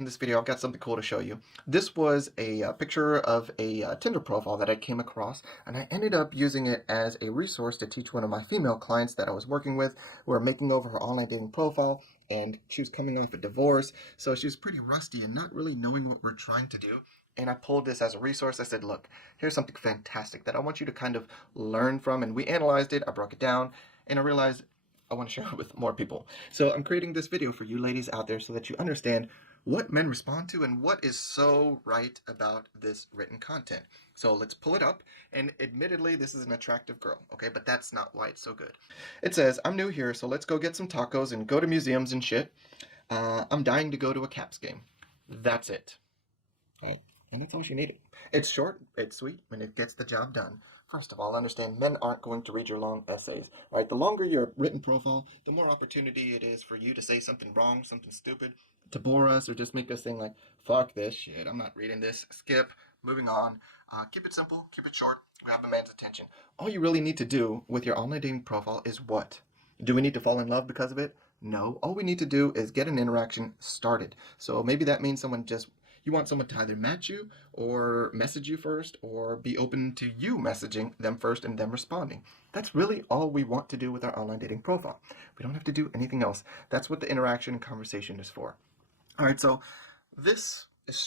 In this video, I've got something cool to show you. This was a picture of a Tinder profile that I came across, and I ended up using it as a resource to teach one of my female clients that I was working with who were making over her online dating profile, and she was coming off a divorce, so she was pretty rusty and not really knowing what we're trying to do. And I pulled this as a resource. I said, look, here's something fantastic that I want you to kind of learn from. And we analyzed it, I broke it down, and I realized I want to share it with more people. So I'm creating this video for you ladies out there so that you understand what men respond to and what is so right about this written content. So let's pull it up, and admittedly this is an attractive girl, okay, but that's not why it's so good. It says, I'm new here, so let's go get some tacos and go to museums and shit. I'm dying to go to a Caps game. That's it. Right? And that's all she needed. It's short, it's sweet, and it gets the job done. First of all, understand men aren't going to read your long essays, right? The longer your written profile, the more opportunity it is for you to say something wrong, something stupid, to bore us or just make us think like, fuck this shit, I'm not reading this, skip, moving on. Keep it simple, keep it short, grab a man's attention. All you really need to do with your online dating profile is what? Do we need to fall in love because of it? No. All we need to do is get an interaction started. So maybe that means you want someone to either match you or message you first or be open to you messaging them first and them responding. That's really all we want to do with our online dating profile. We don't have to do anything else. That's what the interaction and conversation is for. All right, so this is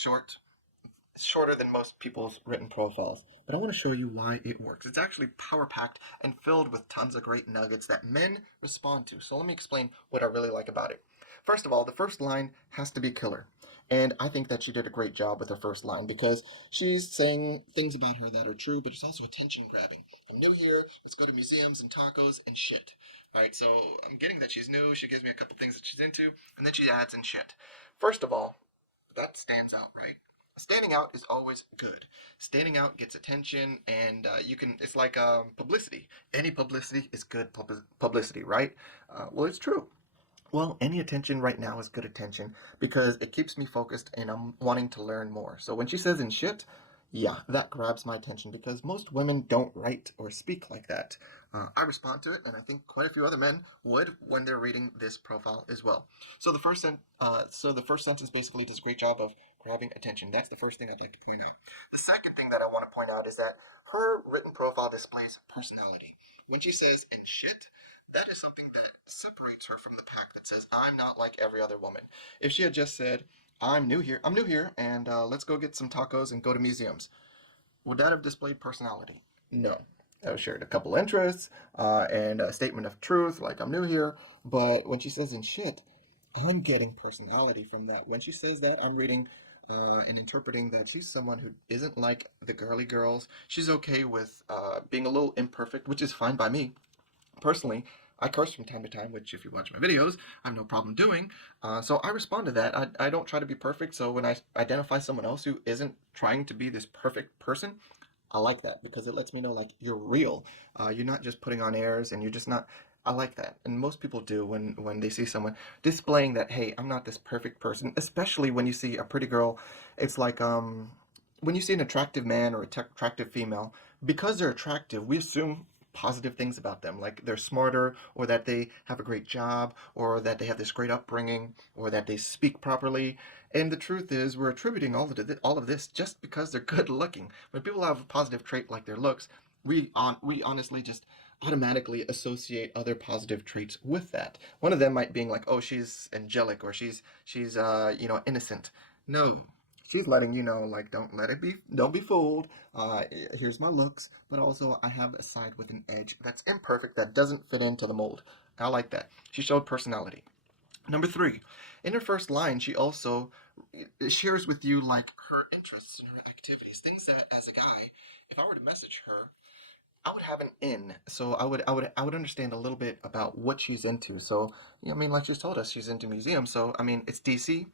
shorter than most people's written profiles, but I want to show you why it works. It's actually power-packed and filled with tons of great nuggets that men respond to. So let me explain what I really like about it. First of all, the first line has to be killer. And I think that she did a great job with her first line because she's saying things about her that are true, but it's also attention grabbing. I'm new here, let's go to museums and tacos and shit. Alright, so I'm getting that she's new, she gives me a couple things that she's into, and then she adds in shit. First of all, that stands out, right? Standing out is always good. Standing out gets attention, and it's like publicity. Any publicity is good publicity, right? Well, it's true. Well, any attention right now is good attention because it keeps me focused and I'm wanting to learn more. So when she says in shit, yeah, that grabs my attention because most women don't write or speak like that. I respond to it, and I think quite a few other men would when they're reading this profile as well. So the first sentence basically does a great job of grabbing attention. That's the first thing I'd like to point out. The second thing that I want to point out is that her written profile displays personality. When she says in shit, that is something that separates her from the pack that says, I'm not like every other woman. If she had just said, I'm new here, and let's go get some tacos and go to museums, would that have displayed personality? No. I have shared a couple interests and a statement of truth, like I'm new here, but when she says in shit, I'm getting personality from that. When she says that, I'm reading and interpreting that she's someone who isn't like the girly girls. She's okay with being a little imperfect, which is fine by me. Personally, I curse from time to time, which if you watch my videos, I have no problem doing. So I respond to that. I don't try to be perfect. So when I identify someone else who isn't trying to be this perfect person, I like that because it lets me know like you're real. You're not just putting on airs and you're just not. I like that. And most people do when they see someone displaying that, hey, I'm not this perfect person, especially when you see a pretty girl. It's like when you see an attractive man or attractive female, because they're attractive, we assume positive things about them, like they're smarter, or that they have a great job, or that they have this great upbringing, or that they speak properly. And the truth is, we're attributing all of this just because they're good looking. When people have a positive trait like their looks, we honestly just automatically associate other positive traits with that. One of them might being like, oh, she's angelic, or she's innocent. No, she's letting you know, like, don't be fooled. Here's my looks, but also I have a side with an edge that's imperfect, that doesn't fit into the mold. I like that. She showed personality. Number three, in her first line, she also shares with you like her interests and her activities, things that as a guy, if I were to message her, I would have an in, so I would understand a little bit about what she's into. So, I mean, like she's told us, she's into museums. So, I mean, it's DC.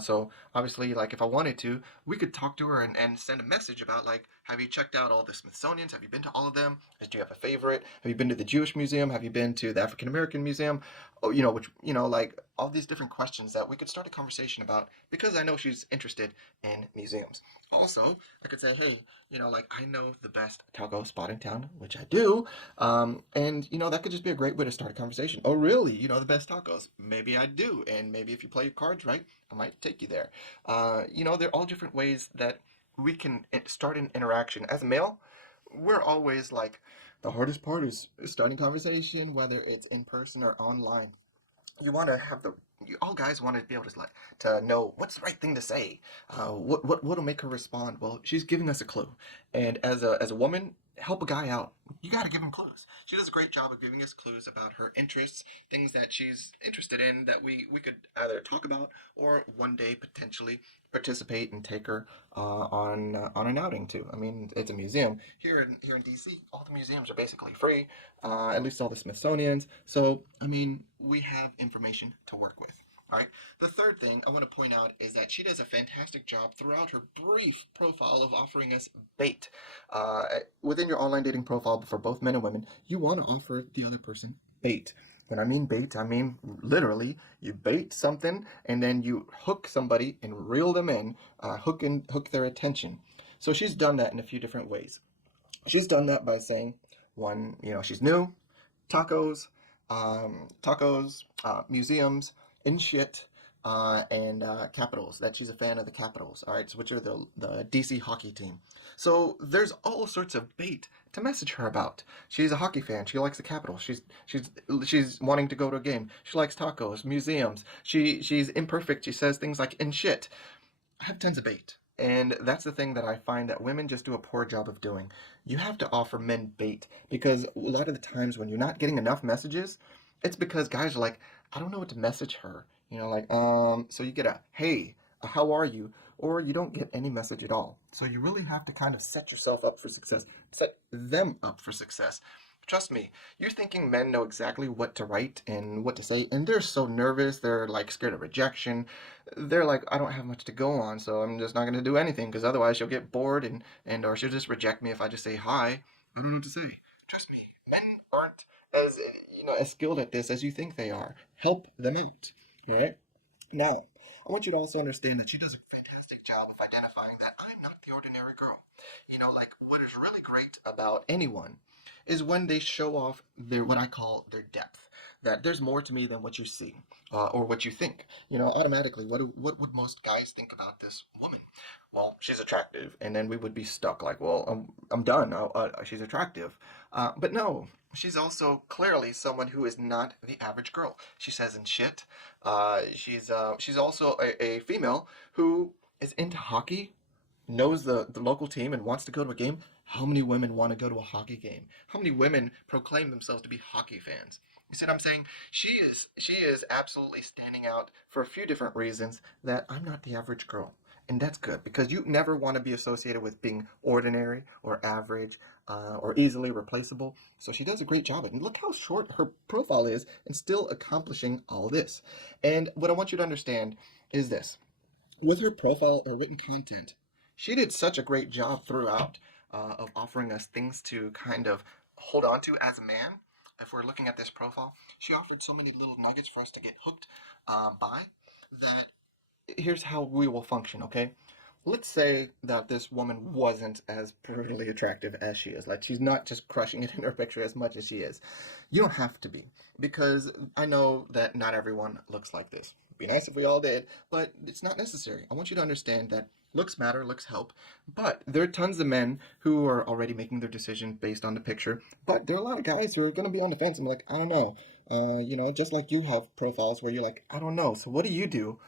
So obviously, like if I wanted to, we could talk to her and send a message about like, have you checked out all the Smithsonian's? Have you been to all of them? Do you have a favorite? Have you been to the Jewish Museum? Have you been to the African American Museum? Oh, like all these different questions that we could start a conversation about because I know she's interested in museums. Also, I could say, hey, like I know the best taco spot in town, which I do. And that could just be a great way to start a conversation. Oh, really? You know the best tacos? Maybe I do. And maybe if you play your cards right, I might take you there. There are all different ways that we can start an interaction. As a male, we're always like, the hardest part is starting conversation, whether it's in person or online. You want to have all guys want to be able to like to know what's the right thing to say. What'll make her respond? Well, she's giving us a clue, and as a woman, help a guy out. You got to give him clues. She does a great job of giving us clues about her interests, things that she's interested in that we could either talk about or one day potentially participate and take her on an outing to. I mean, it's a museum here in DC. All the museums are basically free, at least all the Smithsonian's. So, I mean, we have information to work with. All right. The third thing I want to point out is that she does a fantastic job throughout her brief profile of offering us bait. Uh, Within your online dating profile for both men and women, you want to offer the other person bait. When I mean bait, I mean literally you bait something and then you hook somebody and reel them in, hook their attention. So she's done that in a few different ways. She's done that by saying, one, she's new, tacos, museums, in shit, and Capitals. That she's a fan of the Capitals, all right, which are the DC hockey team. So there's all sorts of bait to message her about. She's a hockey fan. She likes the Capitals. She's wanting to go to a game. She likes tacos, museums. She's imperfect. She says things like in shit. I have tons of bait. And that's the thing that I find that women just do a poor job of doing. You have to offer men bait because a lot of the times when you're not getting enough messages, it's because guys are like, I don't know what to message her. So you get a hey, how are you? Or you don't get any message at all. So you really have to kind of set yourself up for success, set them up for success. Trust me, you're thinking men know exactly what to write and what to say, and they're so nervous. They're like scared of rejection. They're like, I don't have much to go on, so I'm just not going to do anything because otherwise she'll get bored and or she'll just reject me if I just say hi. I don't know what to say. Trust me, men aren't as as skilled at this as you think they are. Help them out. All right. Now, I want you to also understand that she does a fantastic job of identifying that I'm not the ordinary girl. Like what is really great about anyone is when they show off their what I call their depth. That there's more to me than what you see or what you think. Automatically, what would most guys think about this woman? Well, she's attractive, and then we would be stuck like, well, I'm done. She's attractive, but no, she's also clearly someone who is not the average girl. She says in shit. She's also a female who is into hockey, knows the local team and wants to go to a game. How many women want to go to a hockey game? How many women proclaim themselves to be hockey fans? You see what I'm saying? She is absolutely standing out for a few different reasons that I'm not the average girl. And that's good because you never want to be associated with being ordinary or average or easily replaceable. So she does a great job. And look how short her profile is and still accomplishing all this. And what I want you to understand is this with her profile or written content, she did such a great job throughout of offering us things to kind of hold on to as a man. If we're looking at this profile, she offered so many little nuggets for us to get hooked by that here's how we will function, okay? Let's say that this woman wasn't as brutally attractive as she is. Like, she's not just crushing it in her picture as much as she is. You don't have to be, because I know that not everyone looks like this. It'd be nice if we all did, but it's not necessary. I want you to understand that looks matter, looks help, but there are tons of men who are already making their decision based on the picture, but there are a lot of guys who are going to be on the fence and be like, I don't know. Just like you have profiles where you're like, I don't know. So what do you do?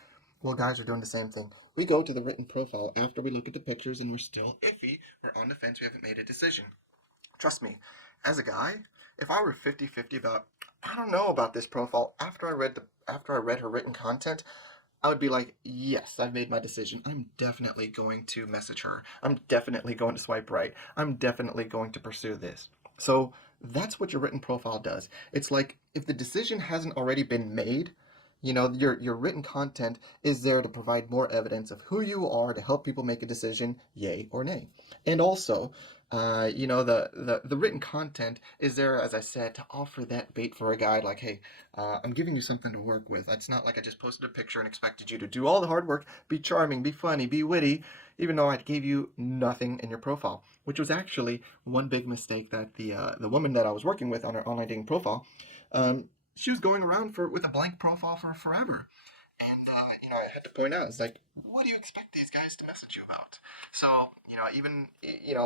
Well, guys are doing the same thing. We go to the written profile after we look at the pictures and we're still iffy. We're on the fence. We haven't made a decision. Trust me, as a guy, if I were 50-50 about, I don't know about this profile after I read her written content, I would be like, yes, I've made my decision. I'm definitely going to message her. I'm definitely going to swipe right. I'm definitely going to pursue this. So that's what your written profile does. It's like if the decision hasn't already been made, your written content is there to provide more evidence of who you are to help people make a decision, yay or nay. And also, the written content is there, as I said, to offer that bait for a guy like, hey, I'm giving you something to work with. It's not like I just posted a picture and expected you to do all the hard work, be charming, be funny, be witty, even though I gave you nothing in your profile, which was actually one big mistake that the woman that I was working with on her online dating profile, she was going around with a blank profile for forever. And, I had to point out, it's like, what do you expect these guys to message you about? So, even,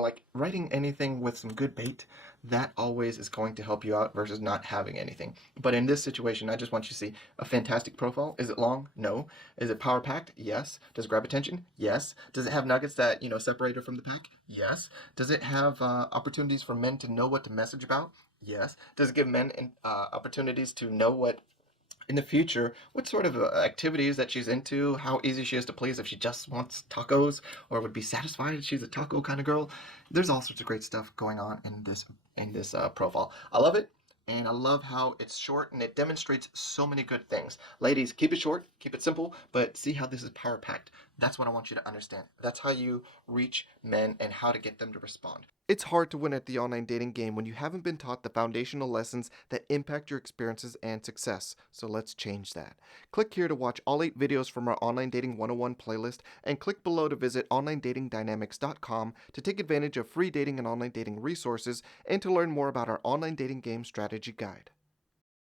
like writing anything with some good bait, that always is going to help you out versus not having anything. But in this situation, I just want you to see a fantastic profile. Is it long? No. Is it power packed? Yes. Does it grab attention? Yes. Does it have nuggets that, separate it from the pack? Yes. Does it have opportunities for men to know what to message about? Yes. Does it give men opportunities to know what in the future, what sort of activities that she's into, how easy she is to please if she just wants tacos or would be satisfied if she's a taco kind of girl. There's all sorts of great stuff going on in this profile. I love it. And I love how it's short and it demonstrates so many good things. Ladies, keep it short, keep it simple, but see how this is power packed. That's what I want you to understand. That's how you reach men and how to get them to respond. It's hard to win at the online dating game when you haven't been taught the foundational lessons that impact your experiences and success. So let's change that. Click here to watch all 8 videos from our Online Dating 101 playlist, and click below to visit onlinedatingdynamics.com to take advantage of free dating and online dating resources and to learn more about our online dating game strategy guide.